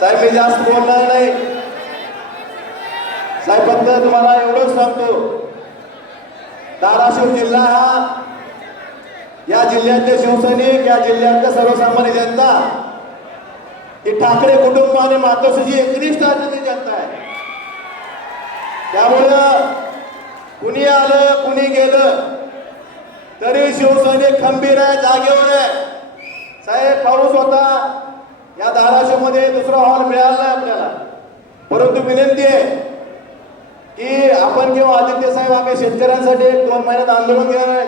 साहेब मी जास्त बोलणार नाही साहेब, फक्त तुम्हाला एवढंच सांगतो, धाराशिव जिल्हा हा या जिल्ह्यातले शिवसैनिक, या जिल्ह्यातल्या सर्वसामान्य जनता ही ठाकरे कुटुंब आणि मातोश्रीची एकनिष्ठ असलेली जनता आहे. त्यामुळं कुणी आलं कुणी गेलं तरी शिवसैनिक खंबीर आहे, जागेवर आहे. साहेब पाऊस होता, या धाराशिव मध्ये दुसरा हॉल मिळाला नाही आपल्याला, परंतु विनंती आहे की आपण किंवा आदित्य साहेब आम्ही शेतकऱ्यांसाठी 2 महिन्यात आंदोलन घेणार आहे,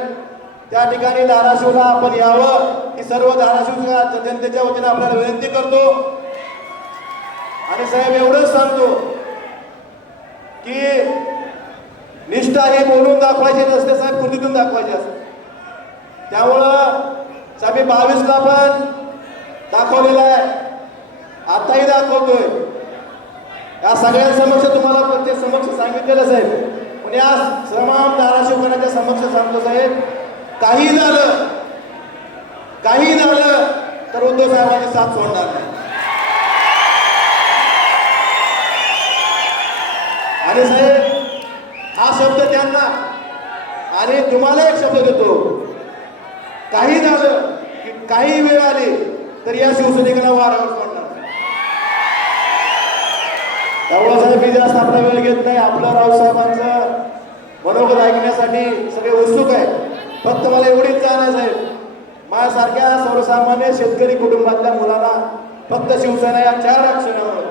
त्या ठिकाणी धाराशिवला आपण यावं ही सर्व धाराशिवच्या जनतेच्या वतीने आपल्याला विनंती करतो. आणि साहेब एवढंच सांगतो की निष्ठा ही बोलून दाखवायची नसते साहेब, कृतीतून दाखवायची असते. त्यामुळं साहेब 22ला पण दाखवलेला आहे, आताही दाखवतोय. या सगळ्यांसमक्ष तुम्हाला प्रत्येक समक्ष सांगितलेलं साहेब, पण या तमाम धाराशिवकरांच्या समक्ष सांगतो साहेब, काही झालं तर उद्धव साहेबांची साथ सोडणार नाही. आणि साहेब हा शब्द त्यांना आणि तुम्हाला एक शब्द देतो, काही झालं की काही वेळ आली तर या शिवसैनिकांना वारावर सोडणार. त्यामुळे साहेब मी जास्त आपला वेळ घेत नाही. आपलं रावसाहेबांचं मनोगत ऐकण्यासाठी सगळे उत्सुक आहे. फक्त मला एवढीच जाण आहे साहेब, माझ्यासारख्या सर्वसामान्य शेतकरी कुटुंबातल्या मुलांना फक्त शिवसेना या 4 अक्षरावर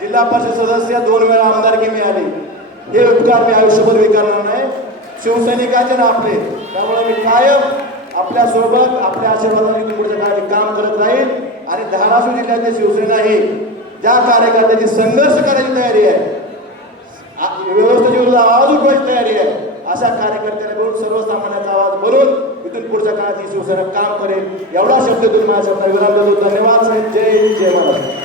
जिल्हा परिषद सदस्य 2 वेळा आमदारकी मिळाली, हे उपकार मी आयुष्यभर विकारणार नाही. शिवसैनिकाचे ना आपले, त्यामुळे मी कायम आपल्या सोबत आपल्या आशीर्वादाने पुढच्या काळात काम करत राहील. आणि धाराशिव जिल्ह्यातली शिवसेना ही ज्या कार्यकर्त्याची संघर्ष करायची तयारी आहे, व्यवस्थेच्या विरुद्ध आवाज उठवायची तयारी आहे, अशा कार्यकर्त्याने बोलून सर्वसामान्यांचा आवाज बोलून इथून पुढच्या काळात ही शिवसेना काम करेल. एवढा शब्द तुम्ही माझ्या शब्दात विराम देतो. धन्यवाद साहेब. जय महाराष्ट्र.